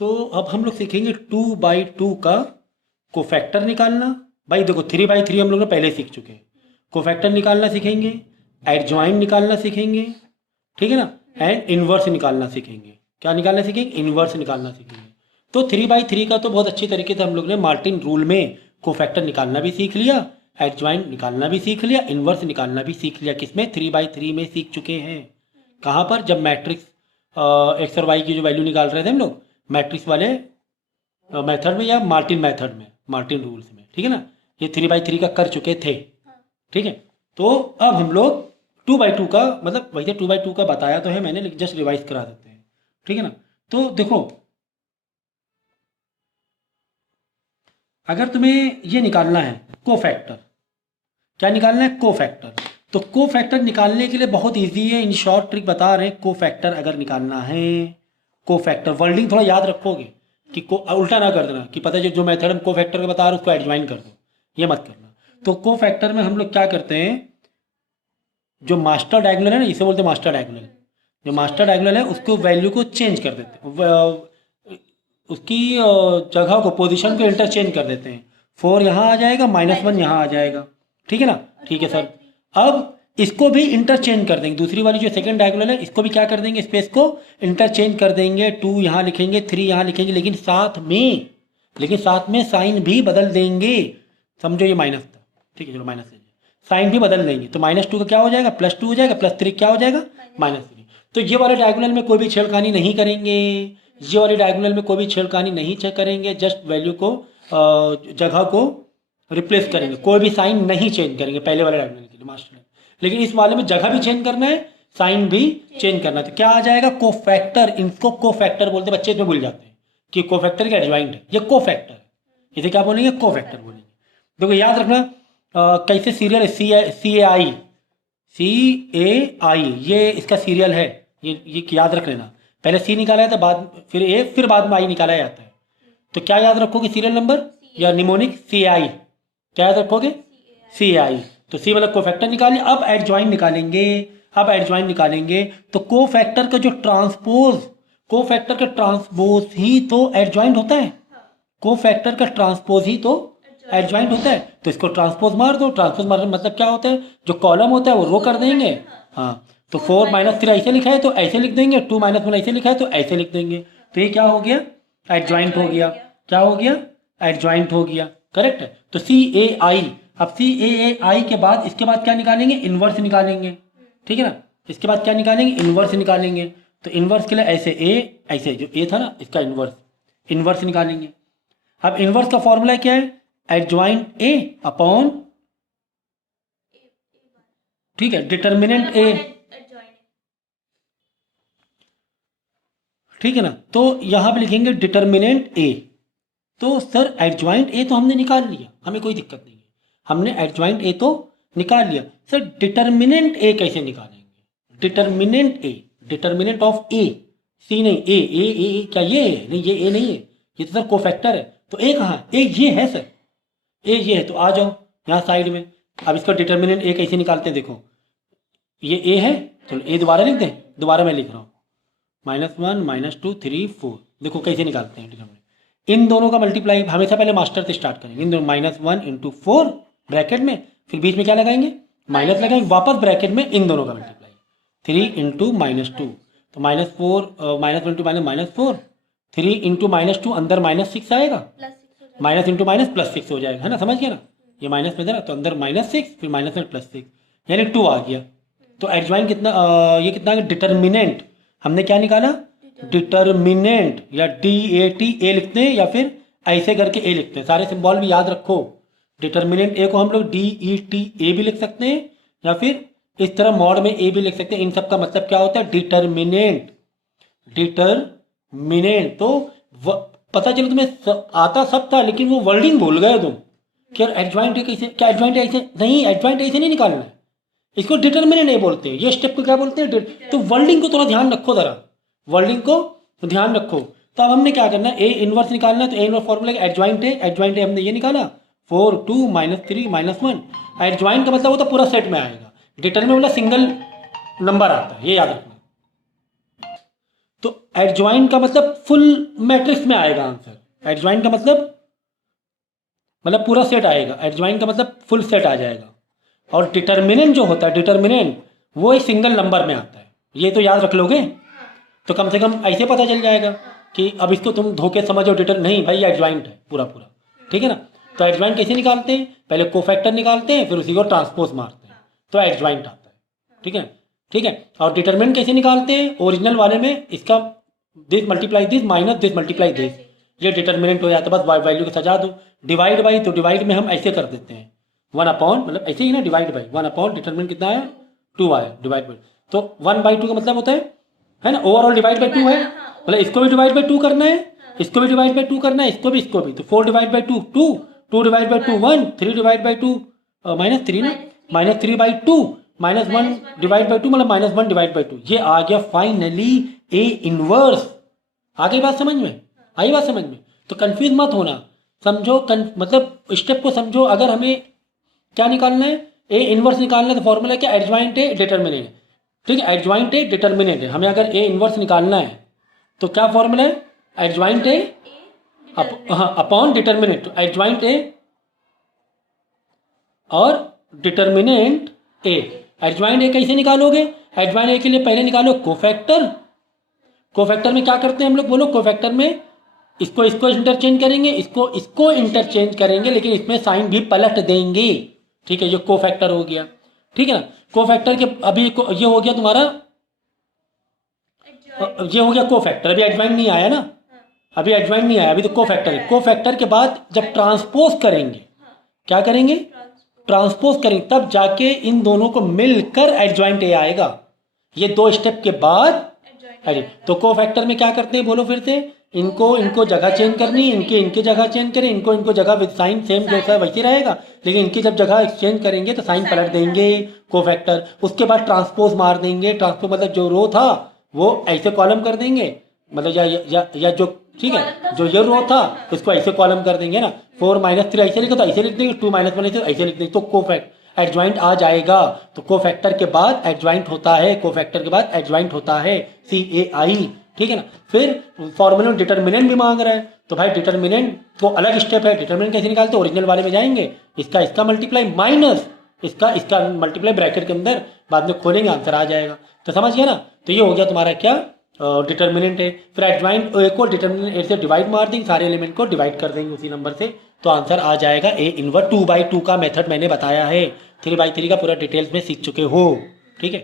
तो अब हम लोग सीखेंगे 2/2 का कोफैक्टर निकालना। भाई देखो 3/3 हम लोग ने पहले सीख चुके हैं। कोफैक्टर निकालना सीखेंगे, एडजॉइंट निकालना सीखेंगे, ठीक है ना, एंड इन्वर्स निकालना सीखेंगे। क्या निकालना सीखेंगे? इन्वर्स निकालना सीखेंगे। तो 3/3 का तो बहुत अच्छी तरीके से हम लोग ने मार्टिन रूल में कोफैक्टर निकालना भी सीख लिया, एडजॉइंट निकालना भी सीख लिया, इन्वर्स निकालना भी सीख लिया। किसमें? 3/3 में सीख चुके हैं। कहाँ पर? जब मैट्रिक्स एक्स और वाई की जो वैल्यू निकाल रहे थे हम लोग मैट्रिक्स वाले मेथड में या मार्टिन मेथड में, मार्टिन रूल्स में, ठीक है ना। ये 3/3 का कर चुके थे, ठीक है। तो अब हम लोग 2/2 का, मतलब वैसे 2/2 का बताया तो है मैंने, लेकिन जस्ट रिवाइज करा देते हैं, ठीक है ना। तो देखो, अगर तुम्हें ये निकालना है कोफैक्टर, क्या निकालना है? कोफैक्टर। तो कोफैक्टर निकालने के लिए बहुत इजी है, इन शॉर्ट ट्रिक बता रहे हैं। कोफैक्टर अगर निकालना है, कोफैक्टर वर्डिंग थोड़ा याद रखोगे कि को उल्टा ना कर देना कि पता है जो मेथड हम कोफैक्टर का बता रहे हैं उसको एडजॉइन कर दो, ये मत करना। तो कोफैक्टर में हम लोग क्या करते हैं, जो मास्टर डायगोनल है ना, इसे बोलते हैं मास्टर डायगोनल। जो मास्टर डायगोनल है उसको वैल्यू को चेंज कर देते हैं, उसकी जगह को, पोजीशन को इंटरचेंज कर देते हैं। 4 यहाँ आ जाएगा, -1 यहाँ आ जाएगा, ठीक है ना। ठीक है सर। अब इसको भी इंटरचेंज कर देंगे, दूसरी वाली जो सेकंड डायगोनल है इसको भी क्या कर देंगे, स्पेस को इंटरचेंज कर देंगे। 2 यहाँ लिखेंगे, 3 यहाँ लिखेंगे, लेकिन साथ में साइन भी बदल देंगे। समझो ये माइनस था, ठीक है, चलो माइनस ले, साइन भी बदल देंगे। तो -2 का क्या हो जाएगा? +2 हो जाएगा, +3 क्या हो जाएगा? -3। तो ये वाले डायगोनल में कोई भी छेड़खानी नहीं करेंगे, ये वाले डायगोनल में कोई भी छेड़खानी नहीं करेंगे, जस्ट वैल्यू को जगह को रिप्लेस करेंगे, कोई भी साइन नहीं चेंज करेंगे पहले वाले डायगोनल के लिए मास्टर। लेकिन इस वाले में जगह भी चेंज करना है, साइन भी चेंज करना है। तो क्या आ जाएगा? कोफैक्टर। इनको कोफैक्टर बोलते हैं, बच्चे इसमें भूल जाते हैं कि कोफैक्टर का एडजॉइंट है, ये कोफैक्टर है। इसे क्या बोलेंगे? कोफैक्टर बोलेंगे। देखो याद रखना, कैसे सीरियल CAI ये इसका सीरियल है, ये याद रख लेना। पहले C निकाला जाता है, बाद फिर A, फिर बाद में I निकाला जाता है। तो क्या याद रखोगे? सीरियल नंबर या निमोनिक CAI। क्या याद रखोगे? CAI। तो C मतलब कोफैक्टर निकालें। अब एडजॉइंट निकालेंगे। तो कोफैक्टर का जो ट्रांसपोज, कोफैक्टर का ट्रांसपोज ही तो एडजॉइंट होता है, कोफैक्टर का ट्रांसपोज ही तो एडजॉइंट होता है। तो इसको ट्रांसपोज मार दो। ट्रांसपोज मारने का मतलब क्या होता है, जो कॉलम होता है वो रो कर देंगे। हाँ, तो 4 - 3 ऐसे लिखा है तो ऐसे लिख देंगे, 2 - 1 ऐसे लिखा है तो ऐसे लिख देंगे। तो ये क्या हो गया? एडजॉइंट हो गया। क्या हो गया? एडजॉइंट हो गया, करेक्ट है। तो CAI। अब CAI के बाद इसके बाद क्या निकालेंगे? इन्वर्स निकालेंगे, ठीक है ना। इसके बाद क्या निकालेंगे? इन्वर्स निकालेंगे। तो इन्वर्स के लिए ऐसे ऐसे जो A था ना इसका इन्वर्स निकालेंगे। अब इन्वर्स का फॉर्मूला क्या है? एडजॉइंट A अपॉन, ठीक है, डिटर्मिनेंट A, ठीक है ना। तो यहां पे लिखेंगे डिटर्मिनेंट A। तो सर एडजॉइंट A तो हमने निकाल लिया, हमें कोई दिक्कत नहीं है, हमने एडजॉइंट A तो निकाल लिया। सर डिटर्मिनेंट A कैसे निकालेंगे? डिटर्मिनेंट ऑफ A, C नहीं, A क्या ये है? नहीं, ये A नहीं है, ये तो सर कोफैक्टर है। तो A कहाँ है? A ये है सर, A ये है। तो आ जाओ यहाँ साइड में। अब इसका डिटर्मिनेंट A कैसे निकालते हैं? देखो ये A है, चलो A दोबारा लिख दें, दोबारा मैं लिख रहा हूँ, -1 -2 3 4। देखो कैसे निकालते हैं डिटर्मिनेंट। इन दोनों का मल्टीप्लाई हमेशा पहले मास्टर से स्टार्ट करेंगे। इन दोनों -1 × 4 ब्रैकेट में, फिर बीच में क्या लगाएंगे? माइनस लगाएंगे, वापस ब्रैकेट में इन दोनों का मल्टीप्लाई, 3 × -2। तो -4 -1 × -4, 3 × -2 अंदर -6 आएगा, माइनस इंटू माइनस +6 हो जाएगा, है ना। समझ गया ना, ये माइनस में था ना, तो अंदर -6 फिर माइनस में +6 यानी 2 आ गया। तो एडजॉइंट कितना, ये कितना आ गया? डिटर्मिनेंट हमने क्या निकाला? डिटर्मिनेंट, या DAT A लिखते हैं या फिर ऐसे करके A लिखते हैं, सारे सिंबल भी याद रखो। डिटर्मिनेंट A को हम लोग DET A भी लिख सकते हैं, या फिर इस तरह मॉड में A भी लिख सकते हैं। इन सब का मतलब क्या होता है? डिटर्मिनेंट। तो पता चलो तुम्हें आता सब था, लेकिन वो वर्डिंग भूल गए तुम कि यार एडजॉइंट कैसे, क्या एडजॉइंट ऐसे नहीं, एडजॉइंट ऐसे नहीं निकालना है, इसको डिटर्मिनेंट नहीं बोलते, ये स्टेप को क्या बोलते हैं? तो वर्डिंग को थोड़ा ध्यान रखो, जरा वर्डिंग को ध्यान रखो। तो अब हमने क्या करना है? A इनवर्स निकालना है। तो A इनवर्स फॉर्मूला एडजॉइंट है हमने ये निकाला, 4 2 -3 -1। एडजॉइंट का मतलब होता है पूरा सेट में आएगा, डिटर्मिनेंट मतलब सिंगल नंबर आता है, ये याद रखना। तो एडजॉइंट का मतलब फुल मैट्रिक्स में आएगा आंसर। एडजॉइंट का मतलब पूरा सेट आएगा। एडजॉइंट का मतलब फुल सेट आ जाएगा। और डिटर्मिनेंट जो होता है, डिटर्मिनेंट वो एक सिंगल नंबर में आता है। ये तो याद रख लोगे तो कम से कम ऐसे पता चल जाएगा कि अब इसको तुम धोखे समझो नहीं भाई, एडजॉइंट है पूरा पूरा, ठीक है ना। तो एडजॉइंट कैसे निकालते हैं? पहले कोफैक्टर निकालते हैं, फिर उसी को ट्रांसपोज मारते हैं, तो एडजॉइंट आता है, ठीक है। ठीक है। और डिटरमिनेंट कैसे निकालते हैं? ओरिजिनल वाले में इसका this multiply this minus this multiply this, ये डिटरमिनेंट हो जाता है। बस वैल्यू को सजा दो। डिवाइड बाई, तो डिवाइड में हम ऐसे कर देते हैं 1 अपॉन, मतलब ऐसे ही ना, डिवाइड बाई 1 अपॉन डिटरमिनेंट कितना है 2 आया, डिवाइड बाई। तो 1/2 का मतलब होता है ना, ओवरऑल डिवाइड बाई 2 है, मतलब इसको भी डिवाइड बाई 2 करना है, इसको भी डिवाइड बाई 2 करना है, इसको भी तो 4 divide by 2 2, 2 divide by 2 1, 3 divide by 2 -3 ना, -3/2 -1 डिवाइड बाई 2 मतलब -1 डिवाइड बाई 2। ये आ गया फाइनली ए इनवर्स। आ गई बात समझ में? आई बात समझ में? तो कंफ्यूज मत होना, समझो मतलब स्टेप को समझो। अगर हमें क्या निकालना है, ए इनवर्स निकालना है, तो फॉर्मूला क्या? एडजॉइंट ए डिटर्मिनेंट, ठीक है। एडजॉइंट ए डिटर्मिनेंट है, हमें अगर ए इनवर्स निकालना है तो क्या फॉर्मूला है? Adjoint A upon determinant. Adjoint A और डिटर्मिनेंट ए। एडजॉइंट ए कैसे निकालोगे? एडजॉइंट ए के लिए पहले निकालो कोफैक्टर। कोफैक्टर में क्या करते हैं हम लोग, बोलो? कोफैक्टर में इसको इंटरचेंज करेंगे, इसको इंटरचेंज करेंगे, लेकिन इसमें साइन भी पलट देंगे, ठीक है। ये कोफैक्टर हो गया, ठीक है ना। कोफैक्टर के अभी ये हो गया तुम्हारा, ये हो गया कोफैक्टर। अभी एडजॉइंट नहीं आया ना, अभी एडजॉइंट नहीं आया, अभी तो कोफैक्टर है। कोफैक्टर के बाद जब ट्रांसपोज करेंगे, क्या करेंगे? ट्रांसपोज करेंगे, तब जाके इन दोनों को मिलकर एडजॉइंट ए आएगा। ये 2 स्टेप के बाद। अरे तो कोफैक्टर में क्या करते हैं, बोलो फिर से? इनको जगह चेंज करनी, इनके जगह चेंज करें, इनको जगह विद साइन सेम जैसा वैसे रहेगा, लेकिन इनकी जब जगह एक्सचेंज करेंगे तो साइन पलट देंगे कोफैक्टर। उसके बाद ट्रांसपोज मार देंगे। ट्रांसपोज मतलब जो रो था वो ऐसे कॉलम कर देंगे, मतलब या जो, ठीक है, जो ये रो था इसको ऐसे कॉलम कर देंगे ना। 4 - 3 ऐसे लिखो तो ऐसे लिख देंगे, 2 - 1 ऐसे लिख देंगे, तो कोफैक्ट एडजॉइंट आ जाएगा। तो कोफैक्टर के बाद एडजॉइंट होता है, कोफैक्टर के बाद एडजॉइंट होता है CAI, ठीक है ना। फिर फॉर्मूला डिटर्मिनेंट भी मांग रहा है, तो भाई डिटर्मिनेंट तो अलग स्टेप है। डिटर्मिनेंट कैसे निकालते? ओरिजिनल वाले में जाएंगे, इसका मल्टीप्लाई माइनस इसका मल्टीप्लाई ब्रैकेट के अंदर बाद में खोलेंगे, आंसर आ जाएगा। तो समझ गया ना। तो ये हो गया तुम्हारा क्या, डिटर्मिनेंट है। फिर एडजॉइंट ए को डिटर्मिनेंट ए से डिवाइड मार देंगे, सारे एलिमेंट को डिवाइड कर देंगे उसी नंबर से, तो आंसर आ जाएगा ए इनवर्स। 2/2 का मेथड मैंने बताया है, 3/3 का पूरा डिटेल्स में सीख चुके हो, ठीक है।